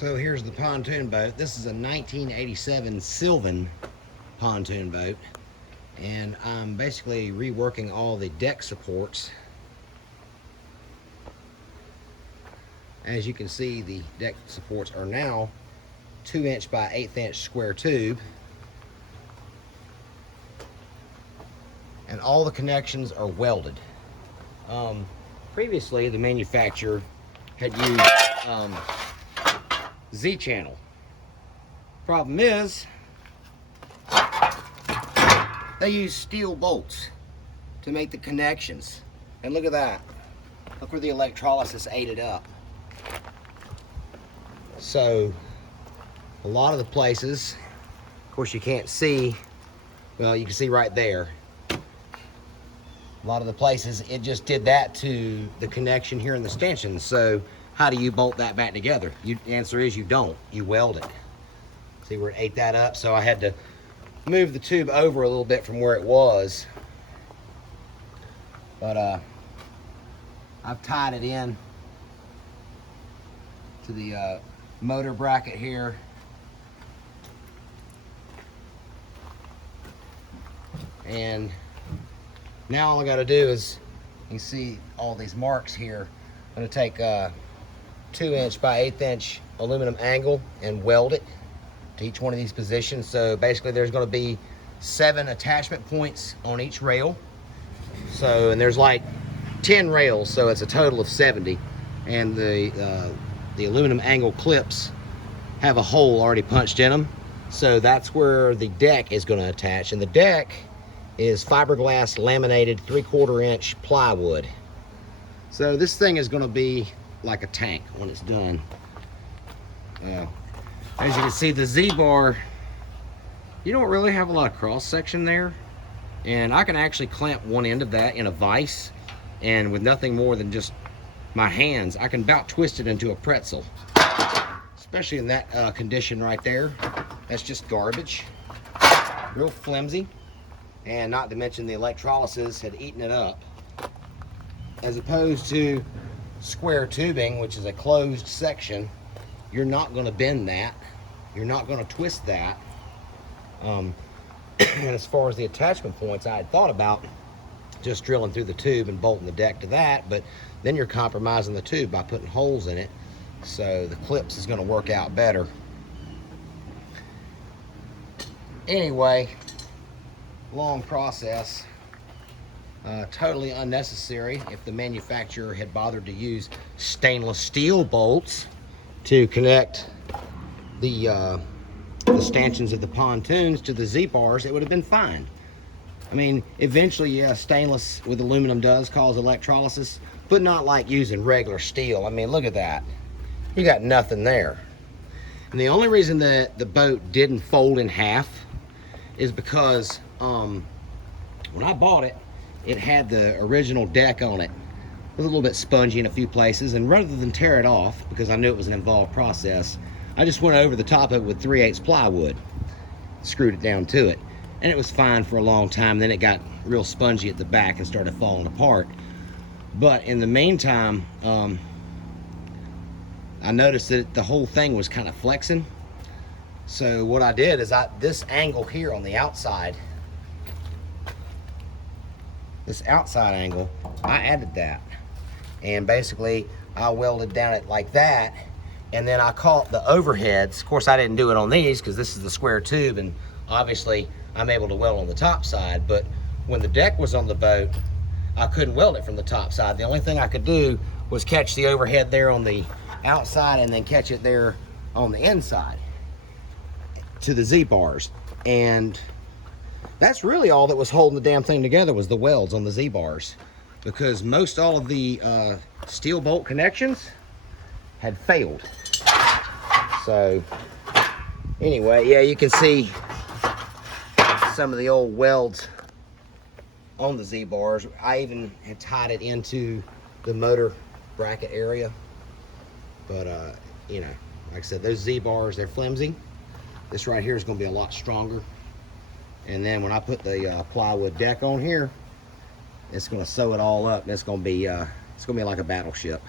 So here's the pontoon boat. This is a 1987 Sylvan pontoon boat, and I'm basically reworking all the deck supports. As you can see, the deck supports are now 2" by 1/8" square tube, and all the connections are welded. Previously, the manufacturer had used Z-channel. Problem is, they use steel bolts to make the connections. And look at that. Look where the electrolysis ate it up. So, a lot of the places, of course you can't see, well, you can see right there. A lot of the places, it just did that to the connection here in the stanchion. So, how do you bolt that back together? The answer is you don't. You weld it. See where it ate that up? So I had to move the tube over a little bit from where it was. But I've tied it in to the motor bracket here. And now all I got to do is, you can see all these marks here. I'm going to take 2" by 1/8" aluminum angle and weld it to each one of these positions. So basically there's going to be 7 attachment points on each rail. So, and there's like 10 rails, so it's a total of 70. And the aluminum angle clips have a hole already punched in them. So that's where the deck is going to attach. And the deck is fiberglass laminated 3/4" plywood. So this thing is going to be like a tank when it's done. As you can see, the Z-bar, you don't really have a lot of cross section there, and I can actually clamp one end of that in a vise, and with nothing more than just my hands, I can about twist it into a pretzel. Especially in that condition right there. That's just garbage. Real flimsy, and not to mention the electrolysis had eaten it up. As opposed to square tubing, which is a closed section, you're not going to bend that. You're not going to twist that. And as far as the attachment points, I had thought about just drilling through the tube and bolting the deck to that, but then you're compromising the tube by putting holes in it. So the clips is going to work out better. Anyway, long process. Totally unnecessary. If the manufacturer had bothered to use stainless steel bolts to connect the stanchions of the pontoons to the Z-bars, it would have been fine. I mean, eventually, yeah, stainless with aluminum does cause electrolysis, but not like using regular steel. I mean, look at that. You got nothing there. And the only reason that the boat didn't fold in half is because when I bought it, it had the original deck on it. It was a little bit spongy in a few places, and rather than tear it off, because I knew it was an involved process, I just went over the top of it with 3/8 plywood, screwed it down to it, and it was fine for a long time. Then it got real spongy at the back and started falling apart. But in the meantime, I noticed that the whole thing was kind of flexing. So what I did is this angle here on the outside, this outside angle, I added that. And basically, I welded down it like that. And then I caught the overheads. Of course, I didn't do it on these because this is the square tube. And obviously, I'm able to weld on the top side. But when the deck was on the boat, I couldn't weld it from the top side. The only thing I could do was catch the overhead there on the outside and then catch it there on the inside to the Z-bars. And that's really all that was holding the damn thing together, was the welds on the Z-bars, because most all of the steel bolt connections had failed. So anyway, yeah, you can see some of the old welds on the Z-bars. I even had tied it into the motor bracket area. But you know, like I said, those Z-bars, they're flimsy. This right here is going to be a lot stronger. And then when I put the plywood deck on here, it's going to sew it all up, and it's going to be like a battleship.